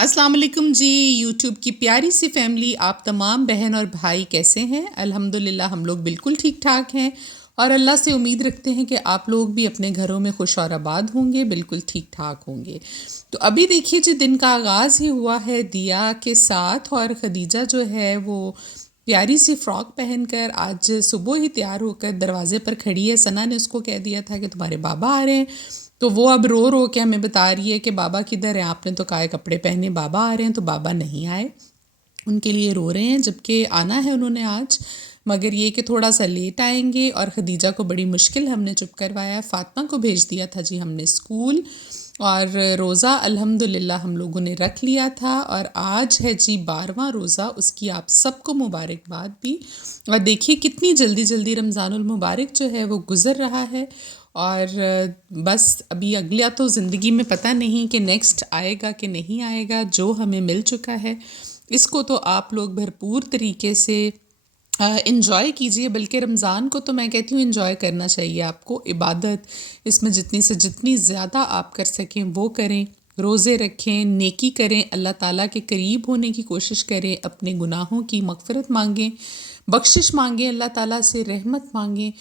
अस्सलाम वालेकुम जी। यूट्यूब की प्यारी सी फैमिली, आप तमाम बहन और भाई कैसे हैं? अल्हम्दुलिल्लाह हम लोग बिल्कुल ठीक ठाक हैं और अल्लाह से उम्मीद रखते हैं कि आप लोग भी अपने घरों में खुश और आबाद होंगे, बिल्कुल ठीक ठाक होंगे। तो अभी देखिए जी, दिन का आगाज़ ही हुआ है दिया के साथ और ख़दीजा जो है वो प्यारी सी फ़्रॉक पहनकर आज सुबह ही तैयार होकर दरवाज़े पर खड़ी है। सना ने उसको कह दिया था कि तुम्हारे बाबा आ रहे हैं, तो वो अब रो रो के हमें बता रही है कि बाबा किधर हैं, आपने तो काहे कपड़े पहने, बाबा आ रहे हैं। तो बाबा नहीं आए, उनके लिए रो रहे हैं, जबकि आना है उन्होंने आज, मगर ये कि थोड़ा सा लेट आएंगे। और ख़दीजा को बड़ी मुश्किल हमने चुप करवाया। फ़ातिमा को भेज दिया था जी हमने स्कूल, और रोज़ा अल्हम्दुलिल्लाह हम लोगों ने रख लिया था और आज है जी 12वां रोज़ा, उसकी आप सबको मुबारकबाद भी। और देखिए कितनी जल्दी जल्दी रमज़ानुल मुबारक जो है वो गुज़र रहा है। और बस अभी अगला तो ज़िंदगी में पता नहीं कि नेक्स्ट आएगा कि नहीं आएगा। जो हमें मिल चुका है इसको तो आप लोग भरपूर तरीके से इन्जॉय कीजिए। बल्कि रमज़ान को तो मैं कहती हूँ इन्जॉय करना चाहिए आपको। इबादत इसमें जितनी से जितनी ज़्यादा आप कर सकें वो करें, रोज़े रखें, नेकी करें, अल्लाह ताला के करीब होने की कोशिश करें, अपने गुनाहों की मग़फ़िरत मांगें, बख्शिश मांगें, अल्लाह ताला से रहमत मांगें।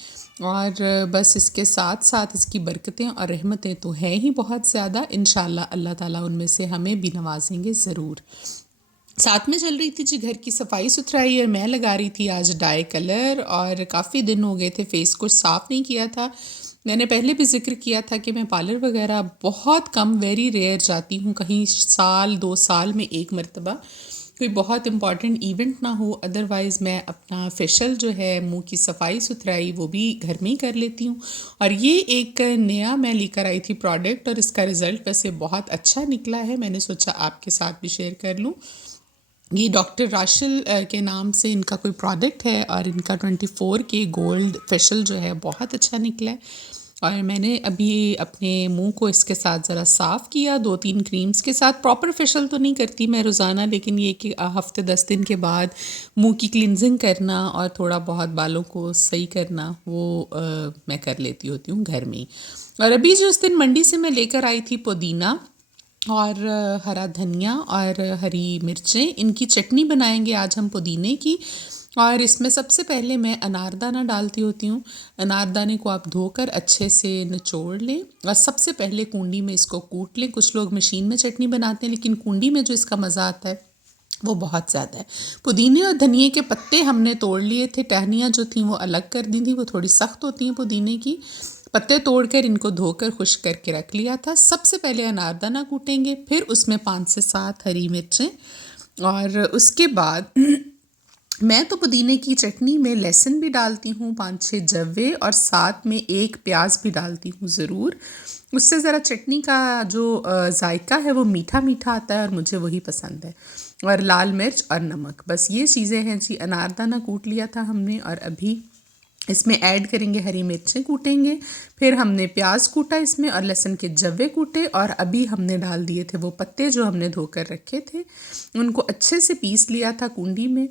और बस इसके साथ साथ इसकी बरकतें और रहमतें तो हैं ही बहुत ज़्यादा। इंशाअल्लाह अल्लाह ताला उनमें से हमें भी नवाजेंगे ज़रूर। साथ में चल रही थी जी घर की सफाई सुथराई और मैं लगा रही थी आज डाई कलर। और काफ़ी दिन हो गए थे फेस को साफ़ नहीं किया था। मैंने पहले भी जिक्र किया था कि मैं पार्लर वगैरह बहुत कम, वेरी रेयर जाती हूँ, कहीं साल 2 साल में एक मरतबा कोई बहुत इम्पॉर्टेंट इवेंट ना हो। अदरवाइज़ मैं अपना फेशियल जो है, मुंह की सफाई सुथराई, वो भी घर में ही कर लेती हूँ। और ये एक नया मैं लेकर आई थी प्रोडक्ट और इसका रिज़ल्ट वैसे बहुत अच्छा निकला है। मैंने सोचा आपके साथ भी शेयर कर लूँ। ये डॉक्टर राशिल के नाम से इनका कोई प्रोडक्ट है और इनका 24K गोल्ड फेशियल जो है बहुत अच्छा निकला है। और मैंने अभी अपने मुंह को इसके साथ ज़रा साफ़ किया 2-3 क्रीम्स के साथ। प्रॉपर फेशियल तो नहीं करती मैं रोज़ाना, लेकिन ये कि हफ़्ते 10 दिन के बाद मुंह की क्लिनजिंग करना और थोड़ा बहुत बालों को सही करना वो मैं कर लेती होती हूँ घर में ही। और अभी जो उस दिन मंडी से मैं लेकर आई थी पुदीना और हरा धनिया और हरी मिर्चें, इनकी चटनी बनाएंगे आज हम पुदीने की। और इसमें सबसे पहले मैं अनारदाना डालती होती हूँ। अनारदाने को आप धोकर अच्छे से निचोड़ लें और सबसे पहले कूंडी में इसको कूट लें। कुछ लोग मशीन में चटनी बनाते हैं, लेकिन कूंडी में जो इसका मज़ा आता है वो बहुत ज़्यादा है। पुदीने और धनिए के पत्ते हमने तोड़ लिए थे, टहनियाँ जो थी वो अलग कर दी थी, वो थोड़ी सख्त होती हैं पुदीने की। पत्ते तोड़कर इनको धोकर खुश्क करके रख लिया था। सबसे पहले अनारदाना कूटेंगे, फिर उसमें 5 से 7 हरी मिर्चें, और उसके बाद मैं तो पुदीने की चटनी में लहसुन भी डालती हूँ, 5-6 जवे, और साथ में एक प्याज भी डालती हूँ ज़रूर। उससे ज़रा चटनी का जो जायका है वो मीठा मीठा आता है और मुझे वही पसंद है। और लाल मिर्च और नमक, बस ये चीज़ें हैं जी। अनारदाना कूट लिया था हमने और अभी इसमें ऐड करेंगे हरी मिर्चें कूटेंगे, फिर हमने प्याज कूटा इसमें और लहसुन के जवे कूटे, और अभी हमने डाल दिए थे वो पत्ते जो हमने धोकर रखे थे, उनको अच्छे से पीस लिया था कूंडी में।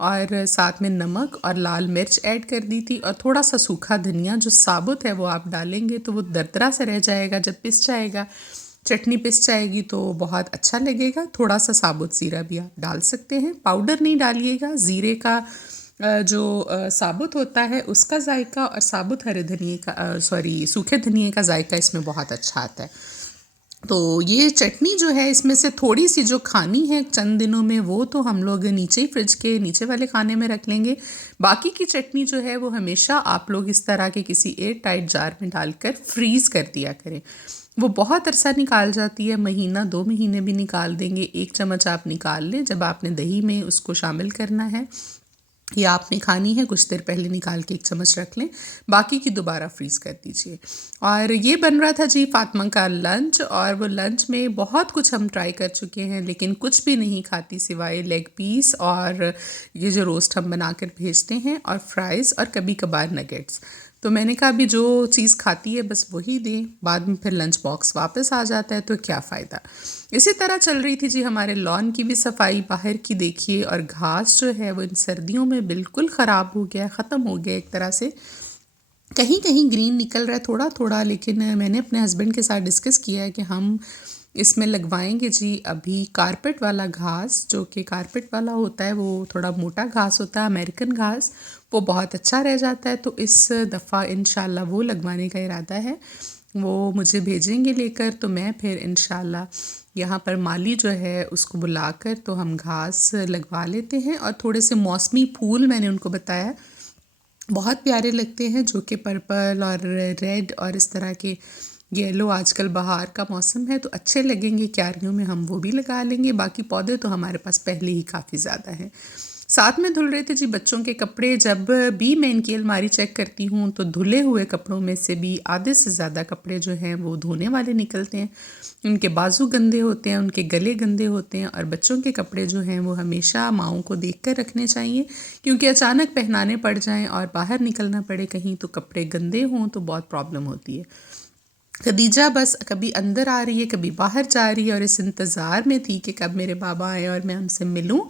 और साथ में नमक और लाल मिर्च ऐड कर दी थी और थोड़ा सा सूखा धनिया जो साबुत है वो आप डालेंगे तो वो दरदरा सा रह जाएगा। जब पिस जाएगा, चटनी पिस जाएगी तो बहुत अच्छा लगेगा। थोड़ा सा साबुत ज़ीरा भी आप डाल सकते हैं, पाउडर नहीं डालिएगा। ज़ीरे का जो साबुत होता है उसका जायका और साबुत हरे धनिए का, सॉरी, सूखे धनिए का जायका इसमें बहुत अच्छा आता है। तो ये चटनी जो है इसमें से थोड़ी सी जो खानी है चंद दिनों में वो तो हम लोग नीचे ही फ्रिज के नीचे वाले खाने में रख लेंगे। बाकी की चटनी जो है वो हमेशा आप लोग इस तरह के किसी एयर टाइट जार में डालकर फ्रीज़ कर दिया करें। वो बहुत अरसा निकाल जाती है, महीना 2 महीने भी निकाल देंगे। 1 चम्मच आप निकाल लें जब आपने दही में उसको शामिल करना है या आपने खानी है, कुछ देर पहले निकाल के 1 चम्मच रख लें, बाकी की दोबारा फ्रीज़ कर दीजिए। और ये बन रहा था जी फ़ातिमा का लंच, और वो लंच में बहुत कुछ हम ट्राई कर चुके हैं लेकिन कुछ भी नहीं खाती सिवाय लेग पीस और ये जो रोस्ट हम बना कर भेजते हैं, और फ्राइज़ और कभी कभार नगेट्स। तो मैंने कहा अभी जो चीज़ खाती है बस वही दें, बाद में फिर लंच बॉक्स वापस आ जाता है तो क्या फ़ायदा। इसी तरह चल रही थी जी हमारे लॉन की भी सफाई, बाहर की देखिए। और घास जो है वो इन सर्दियों में बिल्कुल ख़राब हो गया, ख़त्म हो गया एक तरह से। कहीं कहीं ग्रीन निकल रहा है थोड़ा थोड़ा, लेकिन मैंने अपने हस्बैंड के साथ डिस्कस किया है कि हम इसमें लगवाएंगे जी अभी कारपेट वाला घास, जो कि कारपेट वाला होता है वो थोड़ा मोटा घास होता है, अमेरिकन घास, वो बहुत अच्छा रह जाता है। तो इस दफ़ा इंशाल्लाह वो लगवाने का इरादा है। वो मुझे भेजेंगे लेकर, तो मैं फिर इंशाल्लाह यहाँ पर माली जो है उसको बुलाकर तो हम घास लगवा लेते हैं। और थोड़े से मौसमी फूल मैंने उनको बताया बहुत प्यारे लगते हैं, जो कि पर्पल और रेड और इस तरह के, येलो, आजकल बहार का मौसम है तो अच्छे लगेंगे क्यारियों में, हम वो भी लगा लेंगे। बाकी पौधे तो हमारे पास पहले ही काफ़ी ज़्यादा हैं। साथ में धुल रहे थे जी बच्चों के कपड़े। जब भी मैं इनकी अलमारी चेक करती हूँ तो धुले हुए कपड़ों में से भी आधे से ज़्यादा कपड़े जो हैं वो धोने वाले निकलते हैं। उनके बाजू गंदे होते हैं, उनके गले गंदे होते हैं। और बच्चों के कपड़े जो हैं वो हमेशा माँओं को देख कर रखने चाहिए, क्योंकि अचानक पहनाने पड़ जाएं और बाहर निकलना पड़े कहीं तो कपड़े गंदे हों तो बहुत प्रॉब्लम होती है। खदीजा बस कभी अंदर आ रही है कभी बाहर जा रही है और इस इंतज़ार में थी कि कब मेरे बाबा आए और मैं उनसे मिलूं।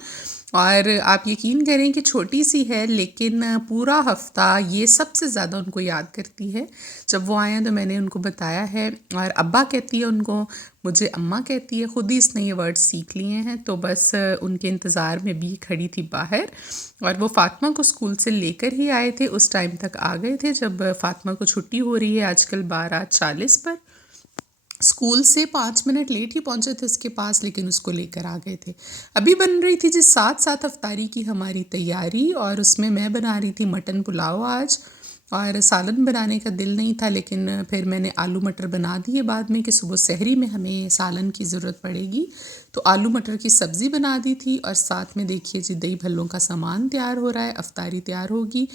और आप यकीन करें कि छोटी सी है लेकिन पूरा हफ्ता ये सबसे ज़्यादा उनको याद करती है। जब वो आए हैं तो मैंने उनको बताया है, और अब्बा कहती है उनको, मुझे अम्मा कहती है, ख़ुद ही इसने ये वर्ड सीख लिए हैं। तो बस उनके इंतज़ार में भी खड़ी थी बाहर। और वो फ़ातिमा को स्कूल से लेकर ही आए थे, उस टाइम तक आ गए थे जब फ़ातिमा को छुट्टी हो रही है आजकल 12:40 पर। स्कूल से 5 मिनट लेट ही पहुंचे थे उसके पास, लेकिन उसको लेकर आ गए थे। अभी बन रही थी जिस साथ साथ अफ्तारी की हमारी तैयारी, और उसमें मैं बना रही थी मटन पुलाव आज। और सालन बनाने का दिल नहीं था, लेकिन फिर मैंने आलू मटर बना दिए बाद में कि सुबह सहरी में हमें सालन की ज़रूरत पड़ेगी। तो आलू मटर की सब्ज़ी बना दी थी, और साथ में देखिए जी दही भल्लों का सामान तैयार हो रहा है, अफ्तारी तैयार होगी।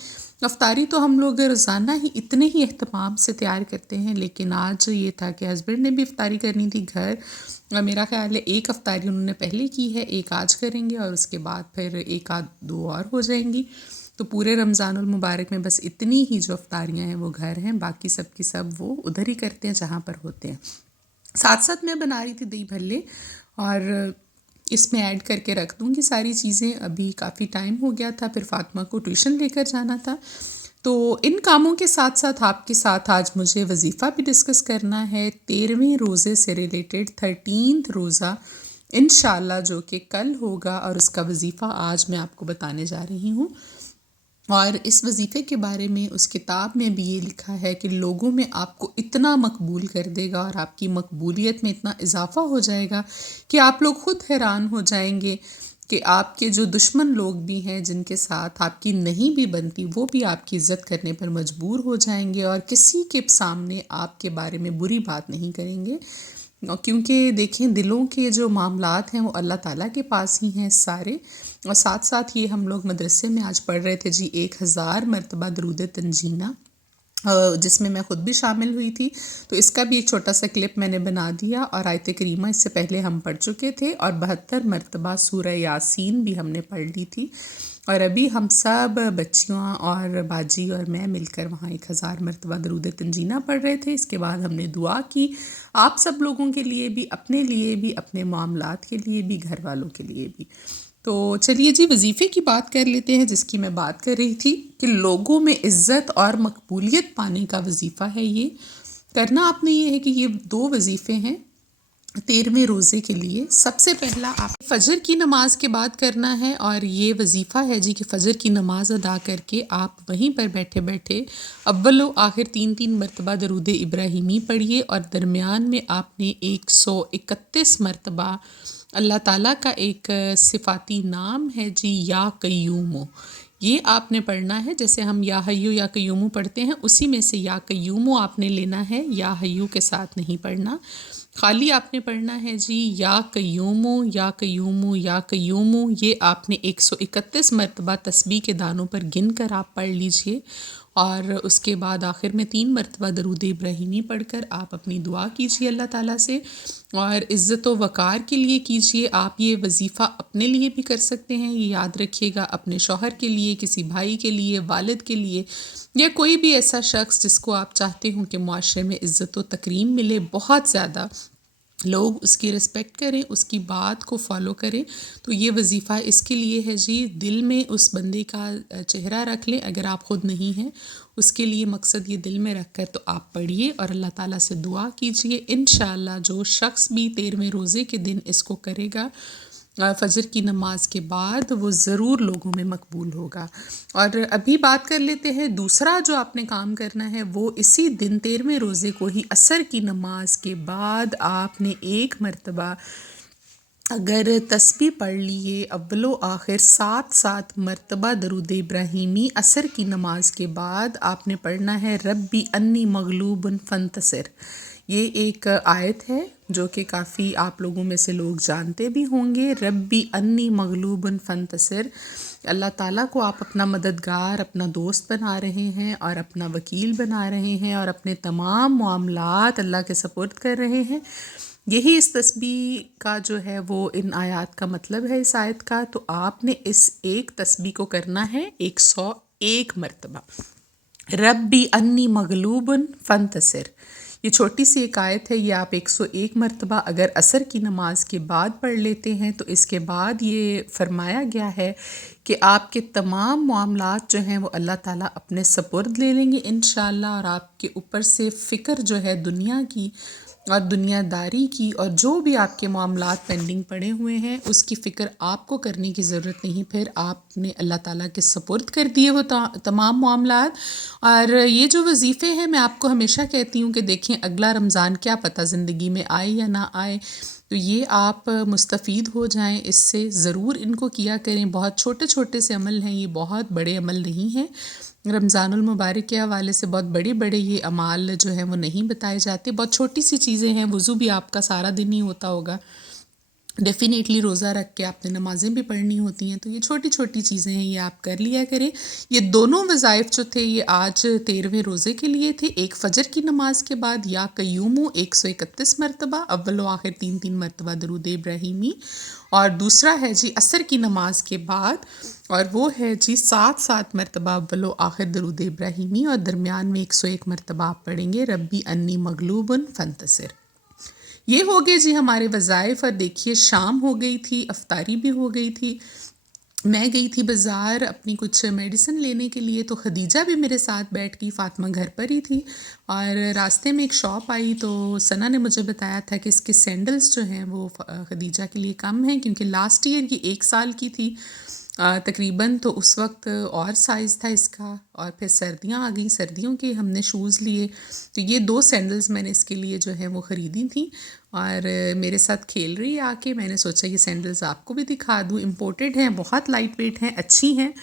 अफ्तारी तो हम लोग रोज़ाना ही इतने ही एहतमाम से तैयार करते हैं, लेकिन आज ये था कि हस्बैंड ने भी अफ्तारी करनी थी घर। और मेरा ख्याल है एक अफ्तारी उन्होंने पहले की है, एक आज करेंगे और उसके बाद फिर एक आध दो और हो जाएंगी। तो पूरे रमज़ानुल मुबारक में बस इतनी ही जो अफ्तारियाँ हैं वो घर हैं, बाकी सब की सब वो उधर ही करते हैं जहाँ पर होते हैं। साथ साथ मैं बना रही थी दही भल्ले, और इसमें ऐड करके रख दूँगी सारी चीज़ें। अभी काफ़ी टाइम हो गया था, फिर फ़ातिमा को ट्यूशन लेकर जाना था। तो इन कामों के साथ साथ आपके साथ आज मुझे वजीफ़ा भी डिस्कस करना है, 13वें रोज़े से रिलेटेड 13th रोज़ा इंशाल्लाह, जो कि कल होगा, और उसका वजीफ़ा आज मैं आपको बताने जा रही हूँ। और इस वजीफ़े के बारे में उस किताब में भी ये लिखा है कि लोगों में आपको इतना मकबूल कर देगा और आपकी मकबूलियत में इतना इजाफ़ा हो जाएगा कि आप लोग ख़ुद हैरान हो जाएंगे कि आपके जो दुश्मन लोग भी हैं, जिनके साथ आपकी नहीं भी बनती, वो भी आपकी इज़्ज़त करने पर मजबूर हो जाएंगे और किसी के सामने आपके बारे में बुरी बात नहीं करेंगे। क्योंकि देखें, दिलों के जो मामलात हैं वो अल्लाह ताला के पास ही हैं सारे। और साथ साथ ये हम लोग मदरसे में आज पढ़ रहे थे जी 1000 मरतबा दरूद तंजीना, जिसमें मैं ख़ुद भी शामिल हुई थी। तो इसका भी एक छोटा सा क्लिप मैंने बना दिया। और आयत करीमा इससे पहले हम पढ़ चुके थे, और 72 मरतबा सूरह यासीन भी हमने पढ़ ली थी। और अभी हम सब बच्चियों और बाजी और मैं मिलकर वहाँ 1000 मरतबा दरूद तंजीना पढ़ रहे थे। इसके बाद हमने दुआ की, आप सब लोगों के लिए भी, अपने लिए भी, अपने मामलात के लिए भी, घर वालों के लिए भी। तो चलिए जी वजीफ़े की बात कर लेते हैं, जिसकी मैं बात कर रही थी कि लोगों में इज़्ज़त और मकबूलियत पाने का वजीफ़ा है ये। करना आपने ये है कि ये 2 वजीफ़े हैं 13वें रोज़े के लिए। सबसे पहला आप फ़जर की नमाज के बाद करना है, और ये वजीफ़ा है जी कि फ़जर की नमाज अदा करके आप वहीं पर बैठे बैठे अव्वल व आखिर 3-3 मरतबा दरूद इब्राहिमी पढ़िए, और दरमियान में आपने 131 मरतबा अल्लाह ताला का एक सिफ़ाती नाम है जी या कय्यूमो, ये आपने पढ़ना है। जैसे हम या हय्यू या कय्यूमो पढ़ते हैं, उसी में से या कय्यूमो आपने लेना है, या हय्यू के साथ नहीं पढ़ना। खाली आपने पढ़ना है जी या कय्यूमो या कय्यूमो या कय्यूमो। ये आपने 131 मरतबा तस्बीह के दानों पर गिन कर आप पढ़ लीजिए। और उसके बाद आखिर में 3 मरतबा दरूद इब्राहिमी पढ़कर आप अपनी दुआ कीजिए अल्लाह ताला से, और इज़्ज़त व वक़ार के लिए कीजिए। आप ये वजीफ़ा अपने लिए भी कर सकते हैं, ये याद रखिएगा, अपने शौहर के लिए, किसी भाई के लिए, वालिद के लिए, या कोई भी ऐसा शख्स जिसको आप चाहते हो कि मुआशरे में इज़्ज़त व तकरीम मिले बहुत ज़्यादा। लोग उसकी रिस्पेक्ट करें, उसकी बात को फॉलो करें। तो ये वजीफ़ा इसके लिए है जी, दिल में उस बंदे का चेहरा रख लें। अगर आप ख़ुद नहीं हैं, उसके लिए मकसद ये दिल में रख कर तो आप पढ़िए और अल्लाह ताला से दुआ कीजिए। इंशाअल्लाह जो शख्स भी 13वें रोज़े के दिन इसको करेगा फ़जर की नमाज के बाद, वो ज़रूर लोगों में मकबूल होगा। और अभी बात कर लेते हैं दूसरा जो आपने काम करना है, वो इसी दिन 13वें रोज़े को ही असर की नमाज के बाद आपने एक मरतबा अगर तस्बीह पढ़ लिए अव्वलो आखिर 7 मरतबा दरूद इब्राहिमी असर की नमाज के बाद आपने पढ़ना है रब्बी अन्नी मगलूबन फंतसिर। ये एक आयत है जो कि काफ़ी आप लोगों में से लोग जानते भी होंगे। रब्बी अन्नी मगलूबन फंतसिर, अल्लाह ताला को आप अपना मददगार, अपना दोस्त बना रहे हैं और अपना वकील बना रहे हैं और अपने तमाम मामलात अल्लाह के सपुर्द कर रहे हैं। यही इस तस्बीह का जो है वो इन आयात का मतलब है इस आयत का। तो आपने इस एक तस्बीह को करना है 101 मरतबा। रब्बी अन्नी मगलूबन फंतसिर, ये छोटी सी एक आयत है, ये आप 101 मरतबा अगर असर की नमाज के बाद पढ़ लेते हैं तो इसके बाद ये फरमाया गया है कि आपके तमाम मामलात जो हैं वो अल्लाह ताला अपने सपुर्द ले लेंगे इंशाअल्लाह। और आपके ऊपर से फ़िक्र जो है दुनिया की और दुनियादारी की और जो भी आपके मामलात पेंडिंग पड़े हुए हैं, उसकी फ़िक्र आपको करने की ज़रूरत नहीं। फिर आपने अल्लाह ताला के सपुर्द कर दिए वो तमाम मामलात। और ये जो वजीफ़े हैं, मैं आपको हमेशा कहती हूँ कि देखें अगला रमज़ान क्या पता ज़िंदगी में आए या ना आए, तो ये आप मुस्तफ़ीद हो जाएं इससे, ज़रूर इनको किया करें। बहुत छोटे छोटे से अमल हैं, ये बहुत बड़े अमल नहीं हैं। रमज़ानुल मुबारक के हवाले से बहुत बड़े बड़े ये अमाल जो हैं वो नहीं बताए जाते, बहुत छोटी सी चीज़ें हैं। वज़ू भी आपका सारा दिन ही होता होगा, डेफ़िनेटली रोज़ा रख के आपने नमाज़ें भी पढ़नी होती हैं, तो ये छोटी छोटी चीज़ें हैं, ये आप कर लिया करें। ये दोनों वज़ाइफ जो थे ये आज 13वें रोज़े के लिए थे। एक फ़जर की नमाज के बाद या कय्यूमु 131 मरतबा, अव्वल व आखिर 3 मरतबा दरूद इब्राहिमी, और दूसरा है जी असर की नमाज के बाद, और वो है जी 7 मरतबा अव्वल व आखिर दरूद इब्राहिमी, और दरमियान में 101 मरतबा आप पढ़ेंगे रब्बी अन्नी मगलूबन फंतसिर। ये हो गए जी हमारे वज़ाइफ। और देखिए शाम हो गई थी, अफ्तारी भी हो गई थी। मैं गई थी बाज़ार अपनी कुछ मेडिसिन लेने के लिए, तो खदीजा भी मेरे साथ बैठ गई, फ़ातिमा घर पर ही थी। और रास्ते में एक शॉप आई तो सना ने मुझे बताया था कि इसके सैंडल्स जो हैं वो खदीजा के लिए कम हैं, क्योंकि लास्ट ईयर ये 1 साल की थी तकरीबन, तो उस वक्त और साइज़ था इसका। और फिर सर्दियाँ आ गई, सर्दियों के हमने शूज़ लिए, तो ये 2 सैंडल्स मैंने इसके लिए जो है वो ख़रीदी थी। और मेरे साथ खेल रही है आके, मैंने सोचा ये सैंडल्स आपको भी दिखा दूँ। इम्पोर्टेड हैं, बहुत लाइट वेट हैं, अच्छी हैं।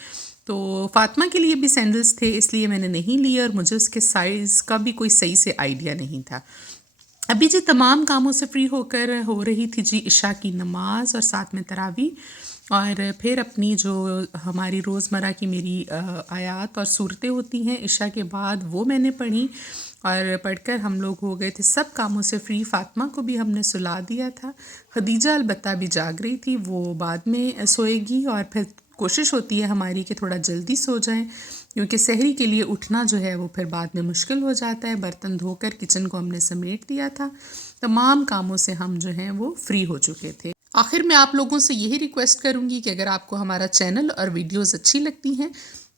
तो फ़ातिमा के लिए भी सैंडल्स थे, इसलिए मैंने नहीं लिए, और मुझे उसके साइज़ का भी कोई सही से आइडिया नहीं था। अभी जी तमाम कामों से फ्री होकर हो रही थी जी इशा की नमाज और साथ में तरावी, और फिर अपनी जो हमारी रोज़मर्रा की मेरी आयात और सूरतें होती हैं इशा के बाद, वो मैंने पढ़ी। और पढ़कर हम लोग हो गए थे सब कामों से फ्री। फ़ातिमा को भी हमने सुला दिया था। खदीजा अलबत्ता भी जाग रही थी, वो बाद में सोएगी। और फिर कोशिश होती है हमारी कि थोड़ा जल्दी सो जाएं, क्योंकि सहरी के लिए उठना जो है वो फिर बाद में मुश्किल हो जाता है। बर्तन धोकर किचन को हमने समेट दिया था, तमाम कामों से हम जो हैं वो फ्री हो चुके थे। आखिर में आप लोगों से यही रिक्वेस्ट करूँगी कि अगर आपको हमारा चैनल और वीडियोज़ अच्छी लगती हैं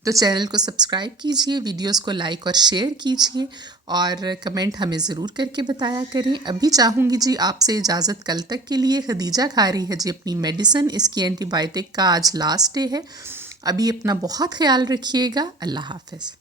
तो चैनल को सब्सक्राइब कीजिए, वीडियोस को लाइक और शेयर कीजिए, और कमेंट हमें ज़रूर करके बताया करें। अभी चाहूँगी जी आपसे इजाज़त कल तक के लिए। खदीजा खा रही है जी अपनी मेडिसिन, इसकी एंटीबायोटिक का आज लास्ट डे है। अभी अपना बहुत ख्याल रखिएगा। अल्लाह हाफ़िज़।